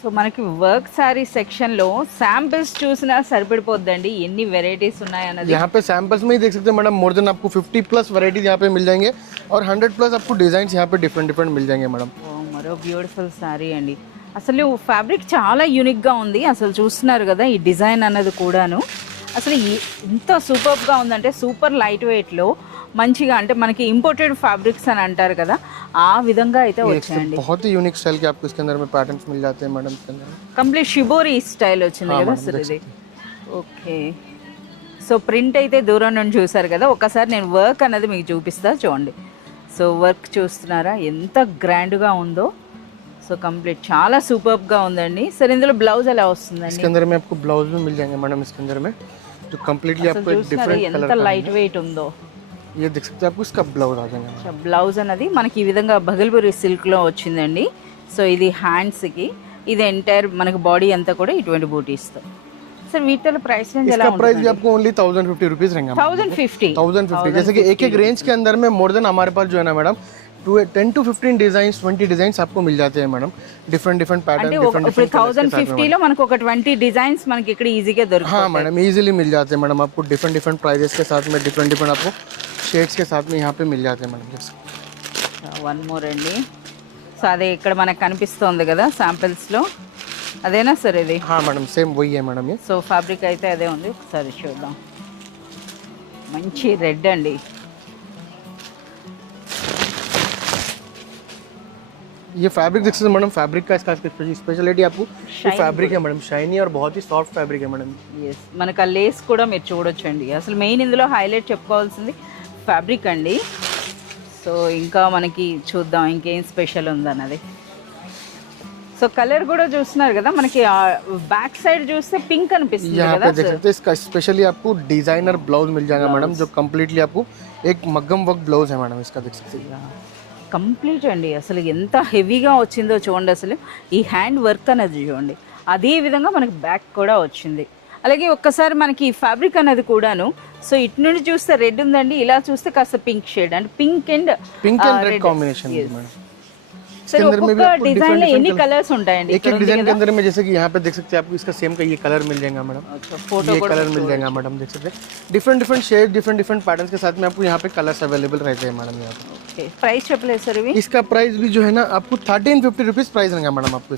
So మనకి work sorry section లో samples చూసినా సరిపడిపోద్దండి, ఎన్ని వెరైటీస్ ఉన్నాయన్నది. यहाँ पे सैंपल्स में ही देख सकते हैं मैडम, मोर देन आपको 50+ वैरायटीज यहाँ पे मिल जाएंगे और 100+ आपको डिजाइन यहाँ पे डिफरेंट डिफरेंट मिल जाएंगे मैडम। ఓ మరో బ్యూటిఫుల్ సారీ అండి. అసలు ఫ్యాబ్రిక్ చాలా యూనిక్గా ఉంది. అసలు చూస్తున్నారు కదా ఈ డిజైన్ అన్నది కూడాను అసలు ఎంత సూపర్గా ఉందంటే సూపర్ లైట్ వెయిట్లో మంచిగా, అంటే మనకి ఇంపోర్టెడ్ ఫ్యాబ్రిక్స్ అని అంటారు కదా ఆ విధంగా అయితే వచ్చాయండి. बहुत ही यूनिक स्टाइल के आपको इसके अंदर में पैटर्न्स मिल जाते हैं मैडम इसके अंदर। కంప్లీట్ షిబోరి స్టైల్ వచ్చింది కదా అసలు ఇది. ఓకే, సో ప్రింట్ అయితే దూరం నుండి చూసారు కదా, ఒకసారి నేను వర్క్ అన్నది మీకు చూపిస్తా చూడండి. సో వర్క్ చూస్తున్నారా ఎంత గ్రాండ్గా ఉందో. సో కంప్లీట్ చాలా సూపర్గా ఉందండి. సరే ఇందులో బ్లౌజ్ ఎలా వస్తుందండి? इसके अंदर में आपको ब्लाउज भी मिल जाएंगे मैडम इसके अंदर में, जो कंप्लीटली आपको एक डिफरेंट ఎంత कलर లైట్ వెయిట్ ఉందో. ये देख सकते हैं आपको इसका ब्लाउज आ जाएगा। సో బ్లౌజ్ అన్నది మనకి ఈ విధంగా బగల్బురి సిల్క్లో వచ్చిందండి. సో ఇది హ్యాండ్స్కి, ఇది ఎంటైర్ మనకి బాడీ అంతా కూడా ఇటువంటి బూటీస్తో. సార్ వీటిలో ప్రైస్ రేంజ్ ఎలా इसका ఉంటుంది? प्राइस भी आपको ओनली 1050 रुपीज रहेंगे। 1050 1050 जैसे कि एक एक रेंज के अंदर में मोर देन हमारे पास जो है ना मैडम 10 to 15 डिजाइन 20 डिजाइन आपको मिल जाते हैं मैडम, डिफरेंट डिफरेंट पैटर्न అంటే डिफरेंट ఇప్పుడు डिफरेंट 1050 లో మనకు ఒక 20 డిజైన్స్ మనకి ఇక్కడ ఈజీగా దొరుకుతాయి. हाँ मैडम इजीली मिल जाते हैं मैडम आपको, डिफरेंट डिफरेंट प्राइजेस के साथ में डिफरेंट डिफरेंट आपको शेड्स के साथ में यहाँ पे मिल जाते हैं मैडम। जैसे వన్ మోర్ అండి. సో అదే ఇక్కడ మనకు కనిపిస్తోంది కదా శాంపిల్స్లో, అదేనా సార్ ఇది? हाँ मैडम सेम वही है मैडम ये। సో ఫ్యాబ్రిక్ అయితే అదే ఉంది, ఒకసారి చూద్దాం. మంచి రెడ్ అండి. ये फैब्रिक देख सकते हैं मैडम, फैब्रिक का इसका स्पेशलिटी आपको ये फैब्रिक है मैडम, शाइनी और बहुत ही सॉफ्ट फैब्रिक है मैडम। ఎస్, మనకు ఆ లేస్ కూడా మీరు చూడొచ్చండి. అసలు మెయిన్ ఇందులో హైలైట్ చెప్పుకోవాల్సింది ఫ్యాబ్రిక్ అండి. సో ఇంకా మనకి చూద్దాం ఇంకేం స్పెషల్ ఉందన్నది. సో కలర్ కూడా చూస్తున్నారు కదా, మనకి బ్యాక్ సైడ్ చూస్తే పింక్ అనిపిస్తుంది यहाँ కదా पे देख सकते हैं इसका स्पेशली आपको डिजाइनर ब्लाउज मिल जाएगा मैडम, जो कम्प्लीटली आपको एक मग्गम वर्क ब्लाउज है मैडम इसका, देख सकते हैं। కంప్లీట్ అండి. అసలు ఎంత హెవీగా వచ్చిందో చూడండి, అసలు ఈ హ్యాండ్ వర్క్ అనేది చూడండి. అదే విధంగా మనకి బ్యాక్ కూడా వచ్చింది. అలాగే ఒక్కసారి మనకి ఈ ఫ్యాబ్రిక్ అనేది కూడాను, సో ఇటు నుండి చూస్తే రెడ్ ఉందండి, ఇలా చూస్తే కాస్త పింక్ షేడ్, అంటే పింక్ అండ్ रेड कॉम्बिनेशन है मैडम। సరే ఒక్కొక్క డిజైన్ లో ఎన్ని కలర్స్ ఉంటాయండి? एक एक डिजाइन के अंदर में जैसे कि यहाँ पे देख सकते हैं आपको इसका सेम का ये कलर मिल जाएगा मैडम, फोटो ये कलर मिल जाएगा मैडम, देख सकते हैं different different shade different different patterns के साथ में आपको यहाँ पे कलर्स अवेलेबल रहते हैं मैडम। यहाँ पे ఓకే, ప్రైస్ చెప్పలేదు సార్ ఇవి? इसका प्राइस भी जो है ना आपको 1350 रुपीज प्राइस रहेगा मैडम आपको।